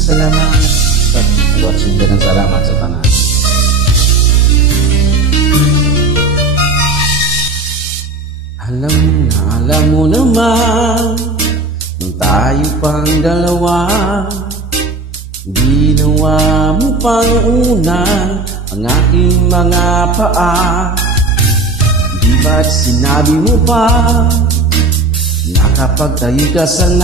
salamat sa watching ka ng salamat sa tanan. Alam mo naman, nung tayo pang dalawa, ginawa mo pang una ang aking mga paa. Di ba't sinabi mo pa na kapag tayo kasal,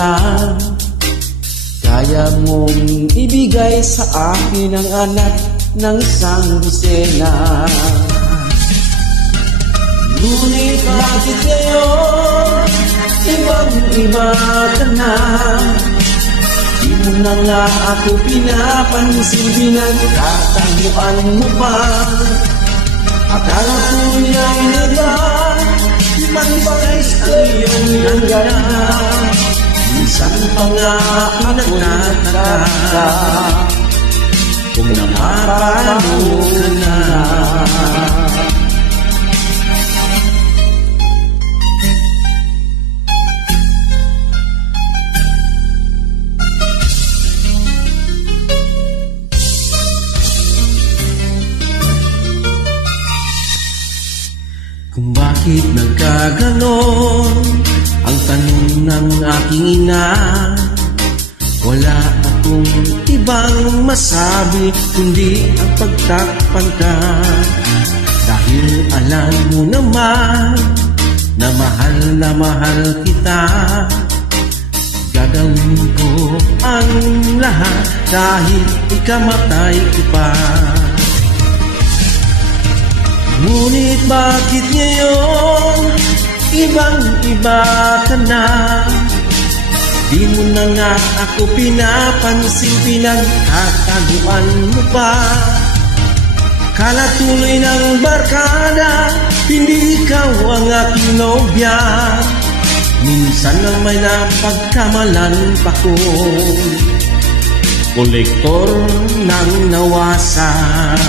kaya mong ibigay sa akin ang anak ng isang dosena? Ngunit bakit ngayon ibang-iba ka na? Di mo na nga ako pinapansin, pinagtataguan mo pa. Akala ko'y ay naba, manbay sa iyong langgana. Minsan pa nga nagtataka kung napapaano ka na. Kung bakit nagkaganon ang tanong ng aking ina, wala akong ibang masabi kundi ang pagtakpan ka. Dahil alam mo naman na mahal kita, gagawin ko ang lahat kahit ikamatay ko pa. Ngunit bakit ngayon ibang-iba ka na? Di mo na nga ako pinapansin, pinagtataguan mo pa. Kala tuloy ng barkada, hindi ikaw ang aking nobya. Minsan na may napagkamalan pa ko, kolektor ng nawasan.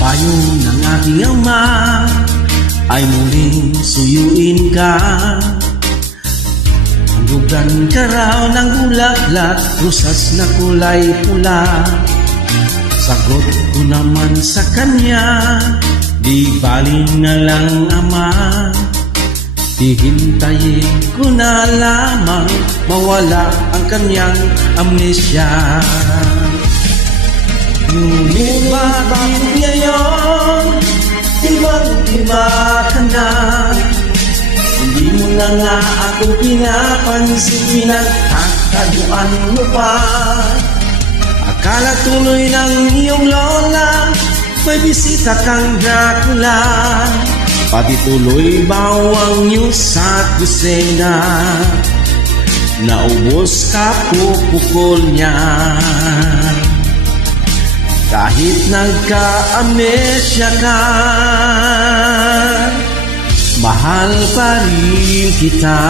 Payo ng aking ama ay muling suyuin ka. Handugan ka raw ng bulaklak, rosas na kulay pula. Sagot ko naman sa kanya, di bali na lang ama. Hihintayin ko na lamang mawala ang kanyang amnesya. Ngunit bakit ngayon ibang-iba ka na? Hindi mo na nga ako pinapansin, pinagtataguan mo pa. Akala tuloy ng iyong lola may bisita kang Dracula, pati tuloy bawang news at kusena. Naubos ka pupukol niya. Kahit nagka-amnesya ka, mahal pa rin kita.